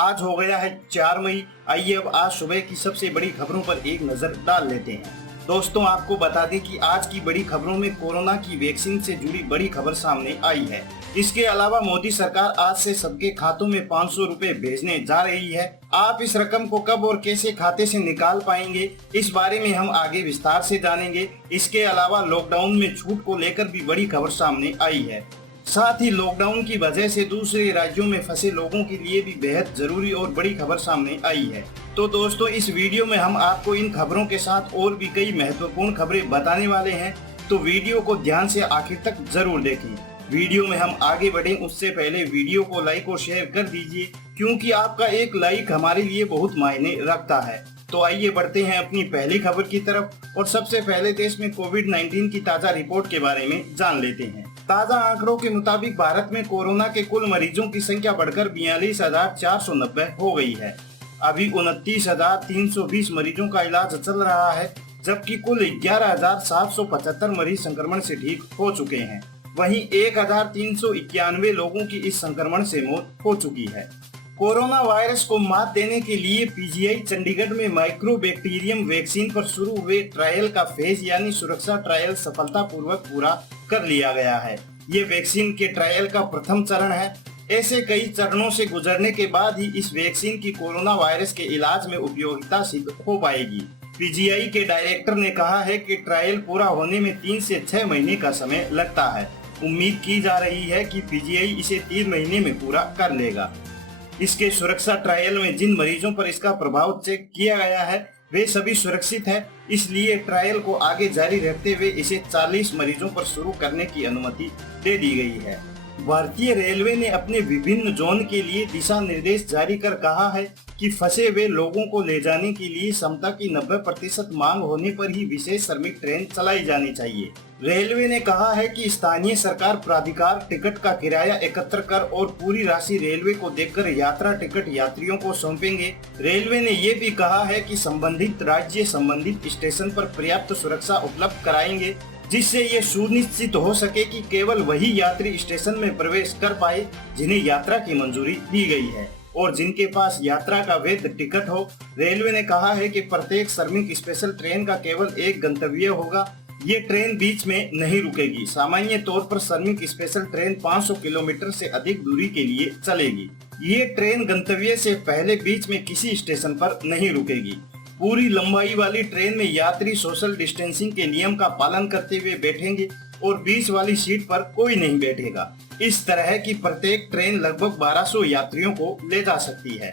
आज हो गया है 4 मई। आइए अब आज सुबह की सबसे बड़ी खबरों पर एक नजर डाल लेते हैं। दोस्तों, आपको बता दें कि आज की बड़ी खबरों में कोरोना की वैक्सीन से जुड़ी बड़ी खबर सामने आई है। इसके अलावा मोदी सरकार आज से सबके खातों में 500 रुपए भेजने जा रही है। आप इस रकम को कब और कैसे खाते से निकाल पाएंगे, इस बारे में हम आगे विस्तार से जानेंगे। इसके अलावा लॉकडाउन में छूट को लेकर भी बड़ी खबर सामने आई है। साथ ही लॉकडाउन की वजह से दूसरे राज्यों में फंसे लोगों के लिए भी बेहद जरूरी और बड़ी खबर सामने आई है। तो दोस्तों, इस वीडियो में हम आपको इन खबरों के साथ और भी कई महत्वपूर्ण खबरें बताने वाले हैं, तो वीडियो को ध्यान से आखिर तक जरूर देखें। वीडियो में हम आगे बढ़ें उससे पहले वीडियो को लाइक और शेयर कर दीजिए, क्योंकि आपका एक लाइक हमारे लिए बहुत मायने रखता है। तो आइए बढ़ते हैं अपनी पहली खबर की तरफ और सबसे पहले देश में कोविड-19 की ताजा रिपोर्ट के बारे में जान लेते हैं। ताजा आंकड़ों के मुताबिक भारत में कोरोना के कुल मरीजों की संख्या बढ़कर 42,490 हो गई है। अभी 29,320 मरीजों का इलाज चल रहा है, जबकि कुल 11,775 मरीज संक्रमण से ठीक हो चुके हैं। वहीं 1,391 लोगों की इस संक्रमण से मौत हो चुकी है। कोरोना वायरस को मात देने के लिए पीजीआई चंडीगढ़ में माइक्रोबैक्टीरियम वैक्सीन पर शुरू हुए ट्रायल का फेज यानी सुरक्षा ट्रायल सफलतापूर्वक पूरा कर लिया गया है। ये वैक्सीन के ट्रायल का प्रथम चरण है। ऐसे कई चरणों से गुजरने के बाद ही इस वैक्सीन की कोरोना वायरस के इलाज में उपयोगिता सिद्ध हो पाएगी। पीजीआई के डायरेक्टर ने कहा है कि ट्रायल पूरा होने में 3 से 6 महीने का समय लगता है। उम्मीद की जा रही है कि पीजीआई इसे 3 महीने में पूरा कर लेगा। इसके सुरक्षा ट्रायल में जिन मरीजों पर इसका प्रभाव चेक किया गया है वे सभी सुरक्षित है, इसलिए ट्रायल को आगे जारी रखते हुए इसे 40 मरीजों पर शुरू करने की अनुमति दे दी गई है। भारतीय रेलवे ने अपने विभिन्न जोन के लिए दिशा निर्देश जारी कर कहा है कि फंसे हुए लोगों को ले जाने के लिए क्षमता की 90% मांग होने पर ही विशेष श्रमिक ट्रेन चलाई जानी चाहिए। रेलवे ने कहा है कि स्थानीय सरकार प्राधिकार टिकट का किराया एकत्र कर और पूरी राशि रेलवे को देकर यात्रा टिकट यात्रियों को सौंपेंगे। रेलवे ने ये भी कहा है कि संबंधित राज्य संबंधित स्टेशन पर पर्याप्त सुरक्षा उपलब्ध कराएंगे, जिससे ये सुनिश्चित हो सके कि केवल वही यात्री स्टेशन में प्रवेश कर पाए जिन्हें यात्रा की मंजूरी दी गई है और जिनके पास यात्रा का वैध टिकट हो। रेलवे ने कहा है कि प्रत्येक श्रमिक स्पेशल ट्रेन का केवल एक गंतव्य होगा। ये ट्रेन बीच में नहीं रुकेगी। सामान्य तौर पर श्रमिक स्पेशल ट्रेन 500 किलोमीटर से अधिक दूरी के लिए चलेगी। ये ट्रेन गंतव्य से पहले बीच में किसी स्टेशन पर नहीं रुकेगी। पूरी लंबाई वाली ट्रेन में यात्री सोशल डिस्टेंसिंग के नियम का पालन करते हुए बैठेंगे और बीच वाली सीट पर कोई नहीं बैठेगा। इस तरह की प्रत्येक ट्रेन लगभग 1200 यात्रियों को ले जा सकती है।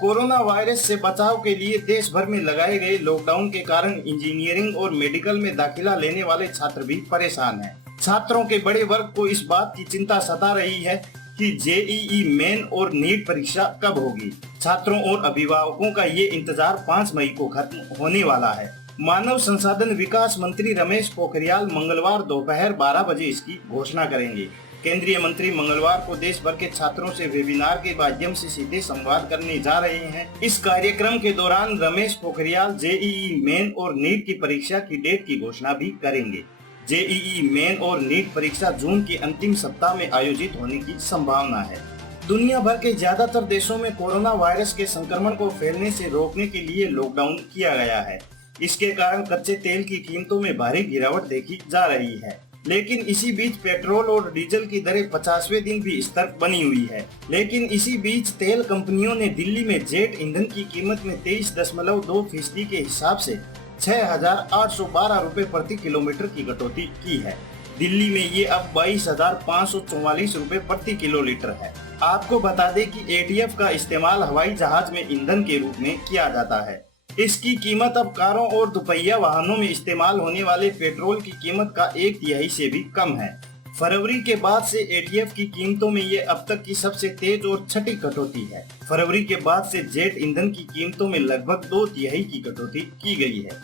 कोरोना वायरस से बचाव के लिए देश भर में लगाए गए लॉकडाउन के कारण इंजीनियरिंग और मेडिकल में दाखिला लेने वाले छात्र भी परेशान हैं। छात्रों के बड़े वर्ग को इस बात की चिंता सता रही है कि जेईई मेन और नीट परीक्षा कब होगी। छात्रों और अभिभावकों का ये इंतजार 5 मई को खत्म होने वाला है। मानव संसाधन विकास मंत्री रमेश पोखरियाल मंगलवार दोपहर 12 बजे इसकी घोषणा करेंगे। केंद्रीय मंत्री मंगलवार को देश भर के छात्रों से वेबिनार के माध्यम से सीधे संवाद करने जा रहे हैं। इस कार्यक्रम के दौरान रमेश पोखरियाल जेईई मेन और नीट की परीक्षा की डेट की घोषणा भी करेंगे। जेईई मेन और नीट परीक्षा जून के अंतिम सप्ताह में आयोजित होने की संभावना है। दुनिया भर के ज्यादातर देशों में कोरोना वायरस के संक्रमण को फैलने से रोकने के लिए लॉकडाउन किया गया है। इसके कारण कच्चे तेल की कीमतों में भारी गिरावट देखी जा रही है, लेकिन इसी बीच पेट्रोल और डीजल की दरें 50वें दिन भी स्थिर बनी हुई है। लेकिन इसी बीच तेल कंपनियों ने दिल्ली में जेट ईंधन की कीमत में 23.2% के हिसाब से 6,812 रुपए प्रति किलोमीटर की कटौती की है। दिल्ली में ये अब 22,544 रुपए प्रति किलोलीटर है। आपको बता दें कि एटीएफ का इस्तेमाल हवाई जहाज में ईंधन के रूप में किया जाता है। इसकी कीमत अब कारों और दुपहिया वाहनों में इस्तेमाल होने वाले पेट्रोल की कीमत का 1/3 से भी कम है। फरवरी के बाद से एटीएफ की कीमतों में ये अब तक की सबसे तेज और छठी कटौती है। फरवरी के बाद से जेट ईंधन की कीमतों में लगभग 2/3 की कटौती की गई है।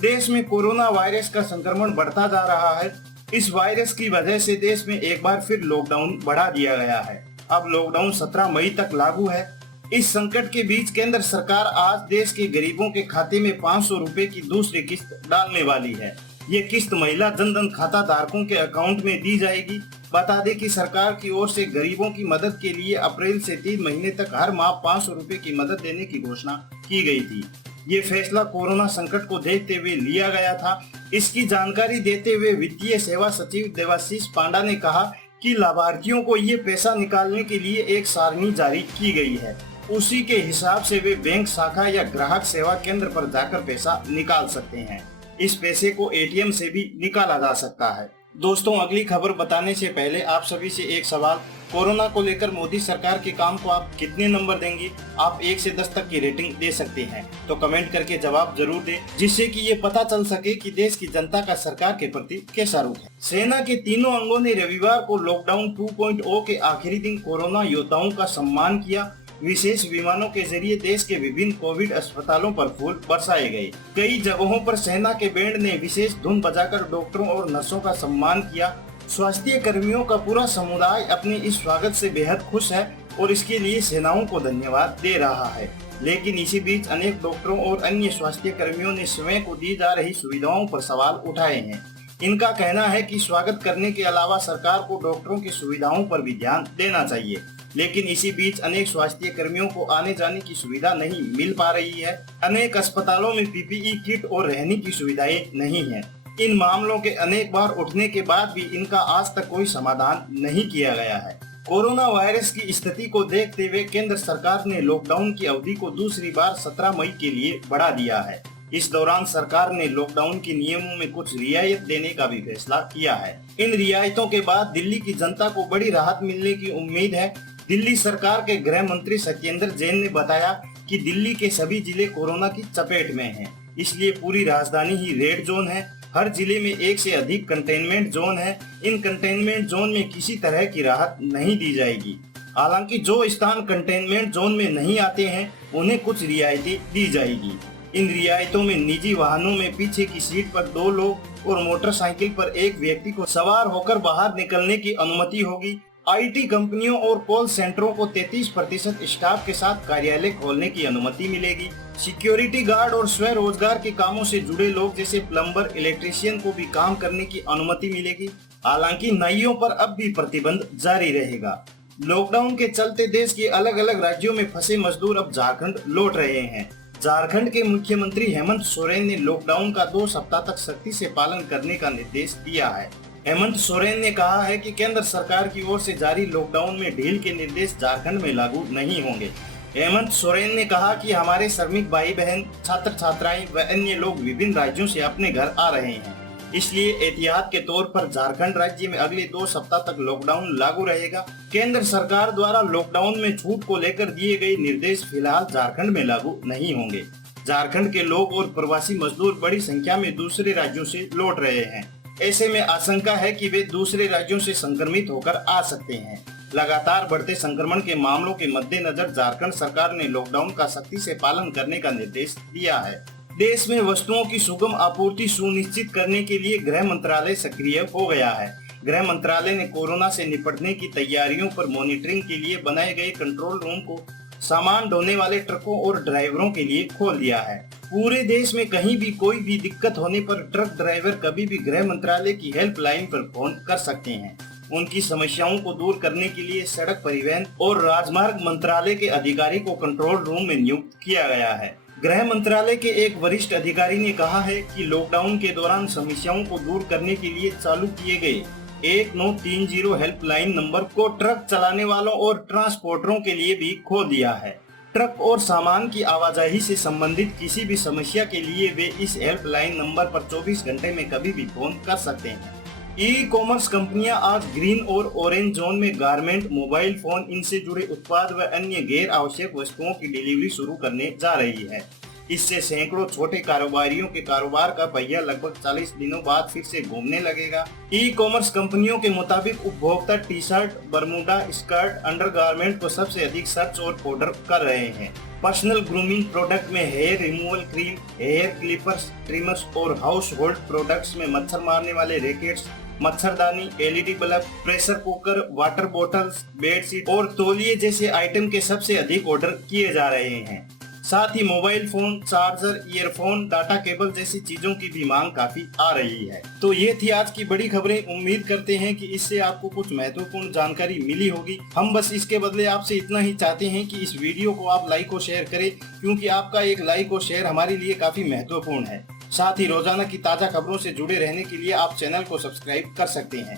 देश में कोरोना वायरस का संक्रमण बढ़ता जा रहा है। इस वायरस की वजह से देश में एक बार फिर लॉकडाउन बढ़ा दिया गया है। अब लॉकडाउन 17 मई तक लागू है। इस संकट के बीच केंद्र सरकार आज देश के गरीबों के खाते में 500 रुपए की दूसरी किस्त डालने वाली है। ये किस्त महिला जन धन खाता धारकों के अकाउंट में दी जाएगी। बता दें कि सरकार की ओर से गरीबों की मदद के लिए अप्रैल से 3 महीने तक हर माह 500 रुपए की मदद देने की घोषणा की गई थी। ये फैसला कोरोना संकट को देखते हुए लिया गया था। इसकी जानकारी देते हुए वित्तीय सेवा सचिव देवाशीष पांडा ने कहा कि लाभार्थियों को ये पैसा निकालने के लिए एक सारणी जारी की गई है। उसी के हिसाब से वे बैंक शाखा या ग्राहक सेवा केंद्र पर जाकर पैसा निकाल सकते हैं। इस पैसे को एटीएम से भी निकाला जा सकता है। दोस्तों, अगली खबर बताने से पहले आप सभी से एक सवाल, कोरोना को लेकर मोदी सरकार के काम को आप कितने नंबर देंगे? आप 1 से 10 तक की रेटिंग दे सकते हैं, तो कमेंट करके जवाब जरूर दें, जिससे कि ये पता चल सके कि देश की जनता का सरकार के प्रति कैसा रुख है। सेना के तीनों अंगों ने रविवार को लॉकडाउन 2.0 के आखिरी दिन कोरोना योद्धाओं का सम्मान किया। विशेष विमानों के जरिए देश के विभिन्न कोविड अस्पतालों पर फूल बरसाए गए। कई जगहों पर सेना के बैंड ने विशेष धुन बजाकर डॉक्टरों और नर्सों का सम्मान किया। स्वास्थ्य कर्मियों का पूरा समुदाय अपने इस स्वागत से बेहद खुश है और इसके लिए सेनाओं को धन्यवाद दे रहा है। लेकिन इसी बीच अनेक डॉक्टरों और अन्य स्वास्थ्य कर्मियों ने स्वयं को दी जा रही सुविधाओं पर सवाल उठाए हैं। इनका कहना है कि स्वागत करने के अलावा सरकार को डॉक्टरों की सुविधाओं पर भी ध्यान देना चाहिए। लेकिन इसी बीच अनेक स्वास्थ्य कर्मियों को आने जाने की सुविधा नहीं मिल पा रही है। अनेक अस्पतालों में पीपीई किट और रहने की सुविधाएं नहीं है। इन मामलों के अनेक बार उठने के बाद भी इनका आज तक कोई समाधान नहीं किया गया है। कोरोना वायरस की स्थिति को देखते हुए केंद्र सरकार ने लॉकडाउन की अवधि को दूसरी बार 17 मई के लिए बढ़ा दिया है। इस दौरान सरकार ने लॉकडाउन के नियमों में कुछ रियायत देने का भी फैसला किया है। इन रियायतों के बाद दिल्ली की जनता को बड़ी राहत मिलने की उम्मीद है। दिल्ली सरकार के गृह मंत्री सत्येंद्र जैन ने बताया कि दिल्ली के सभी जिले कोरोना की चपेट में हैं, इसलिए पूरी राजधानी ही रेड जोन है। हर जिले में 1 से अधिक कंटेनमेंट जोन है। इन कंटेनमेंट जोन में किसी तरह की राहत नहीं दी जाएगी। हालांकि जो स्थान कंटेनमेंट जोन में नहीं आते हैं उन्हें कुछ रियायतें दी जाएगी। इन रियायतों में निजी वाहनों में पीछे की सीट पर 2 लोग और मोटरसाइकिल पर एक व्यक्ति को सवार होकर बाहर निकलने की अनुमति होगी। आईटी कंपनियों और कॉल सेंटरों को 33% स्टाफ के साथ कार्यालय खोलने की अनुमति मिलेगी। सिक्योरिटी गार्ड और स्वरोजगार के कामों से जुड़े लोग जैसे प्लम्बर, इलेक्ट्रीशियन को भी काम करने की अनुमति मिलेगी। हालांकि नाइयों पर अब भी प्रतिबंध जारी रहेगा। लॉकडाउन के चलते देश के अलग अलग राज्यों में फंसे मजदूर अब झारखंड लौट रहे हैं। झारखंड के मुख्यमंत्री हेमंत सोरेन ने लॉकडाउन का 2 सप्ताह तक सख्ती से पालन करने का निर्देश दिया है। हेमंत सोरेन ने कहा है कि केंद्र सरकार की ओर से जारी लॉकडाउन में ढील के निर्देश झारखंड में लागू नहीं होंगे। हेमंत सोरेन ने कहा कि हमारे श्रमिक भाई बहन, छात्र छात्राएं व अन्य लोग विभिन्न राज्यों से अपने घर आ रहे हैं, इसलिए एहतियात के तौर पर झारखंड राज्य में अगले 2 सप्ताह तक लॉकडाउन लागू रहेगा। केंद्र सरकार द्वारा लॉकडाउन में छूट को लेकर दिए गए निर्देश फिलहाल झारखंड में लागू नहीं होंगे। झारखंड के लोग और प्रवासी मजदूर बड़ी संख्या में दूसरे राज्यों से लौट रहे हैं। ऐसे में आशंका है कि वे दूसरे राज्यों से संक्रमित होकर आ सकते हैं। लगातार बढ़ते संक्रमण के मामलों के मद्देनजर झारखंड सरकार ने लॉकडाउन का सख्ती से पालन करने का निर्देश दिया है। देश में वस्तुओं की सुगम आपूर्ति सुनिश्चित करने के लिए गृह मंत्रालय सक्रिय हो गया है। गृह मंत्रालय ने कोरोना से निपटने की तैयारियों पर मॉनिटरिंग के लिए बनाए गए कंट्रोल रूम को सामान ढोने वाले ट्रकों और ड्राइवरों के लिए खोल दिया है। पूरे देश में कहीं भी कोई भी दिक्कत होने पर ट्रक ड्राइवर कभी भी गृह मंत्रालय की हेल्पलाइन पर फोन कर सकते हैं। उनकी समस्याओं को दूर करने के लिए सड़क परिवहन और राजमार्ग मंत्रालय के अधिकारी को कंट्रोल रूम में नियुक्त किया गया है। गृह मंत्रालय के एक वरिष्ठ अधिकारी ने कहा है कि लॉकडाउन के दौरान समस्याओं को दूर करने के लिए चालू किए गए 1930 हेल्पलाइन नंबर को ट्रक चलाने वालों और ट्रांसपोर्टरों के लिए भी खोल दिया है। ट्रक और सामान की आवाजाही से संबंधित किसी भी समस्या के लिए वे इस हेल्पलाइन नंबर पर 24 घंटे में कभी भी फोन कर सकते हैं। ई कॉमर्स कंपनियां आज ग्रीन और ऑरेंज जोन में गारमेंट, मोबाइल फोन, इनसे जुड़े उत्पाद व अन्य गैर आवश्यक वस्तुओं की डिलीवरी शुरू करने जा रही है। इससे सैकड़ों छोटे कारोबारियों के कारोबार का पहिया लगभग 40 दिनों बाद फिर से घूमने लगेगा। ई कॉमर्स कंपनियों के मुताबिक उपभोक्ता T shirt, bermuda skirt, undergarment को सबसे अधिक सर्च और ऑर्डर कर रहे हैं। पर्सनल ग्रूमिंग प्रोडक्ट में hair removal cream, hair clippers, trimmers और हाउस होल्ड प्रोडक्ट्स में मच्छर मारने वाले रैकेट्स, मच्छरदानी, LED bulb, pressure cooker, water bottles, bedsheet और तौलिए जैसे आइटम के सबसे अधिक ऑर्डर किए जा रहे हैं। साथ ही mobile phone, charger, earphone, data cable जैसी चीजों की भी मांग काफी आ रही है। तो ये थी आज की बड़ी खबरें। उम्मीद करते हैं कि इससे आपको कुछ महत्वपूर्ण जानकारी मिली होगी। हम बस इसके बदले आपसे इतना ही चाहते हैं कि इस वीडियो को आप लाइक और शेयर करें, क्योंकि आपका एक लाइक और शेयर हमारे लिए काफी महत्वपूर्ण है। साथ ही रोजाना की ताजा खबरों से जुड़े रहने के लिए आप चैनल को सब्सक्राइब कर सकते हैं।